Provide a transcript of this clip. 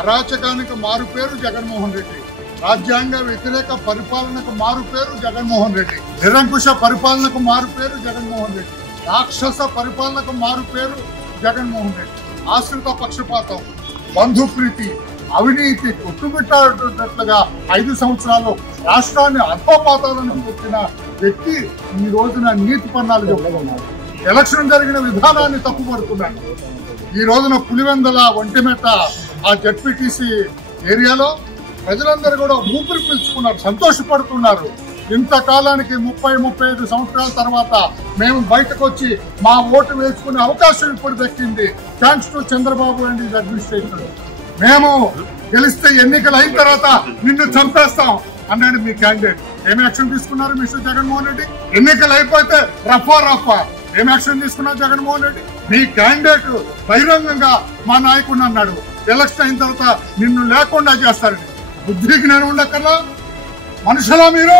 అరాచకానికి మారు పేరు జగన్మోహన్ రెడ్డి, రాజ్యాంగ వ్యతిరేక పరిపాలనకు మారు పేరు జగన్మోహన్ రెడ్డి, నిరంకుశ పరిపాలనకు మారు పేరు జగన్మోహన్ రెడ్డి, రాక్షస పరిపాలనకు మారు పేరు జగన్మోహన్ రెడ్డి. ఆశ్రిత పక్షపాతం, బంధుప్రీతి, అవినీతి కొట్టుమిట్టాడుతున్నట్లుగా 5 సంవత్సరాలు రాష్ట్రాన్ని అల్పపాతాలను పెట్టిన వ్యక్తి ఈ రోజున నీతి పన్నాలు చెబుతున్నారు. ఎలక్షన్ జరిగిన విధానాన్ని తప్పుపడుతున్నారు. ఈ రోజున పులివెందల, ఒంటిమెట్ట ఆ జడ్పీటీసీ ఏరియాలో ప్రజలందరూ కూడా ఊపిరి పీల్చుకున్నారు, సంతోషపడుతున్నారు. ఇంతకాలానికి 30-35 సంవత్సరాల తర్వాత మేము బయటకు వచ్చి మా ఓటు వేసుకునే అవకాశం ఇప్పుడు దక్కింది. Thanks to Chandrababu and his administration. మేము గెలిస్తే ఎన్నికలు అయిన తర్వాత నిన్ను చంపేస్తాం అన్నాడు మీ క్యాండిడేట్. ఏం యాక్షన్ తీసుకున్నారు మిస్టర్ జగన్మోహన్ రెడ్డి? ఎన్నికలు అయిపోతే రఫా ఏం యాక్షన్ తీసుకున్నారు జగన్మోహన్ రెడ్డి? మీ క్యాండిడేట్ బహిరంగంగా మా నాయకుడు అన్నాడు ఎలక్షన్ అయిన తర్వాత నిన్ను లేకుండా చేస్తారని. బుద్ధికి నేను ఉండకన్నా మనుషులా మీరు?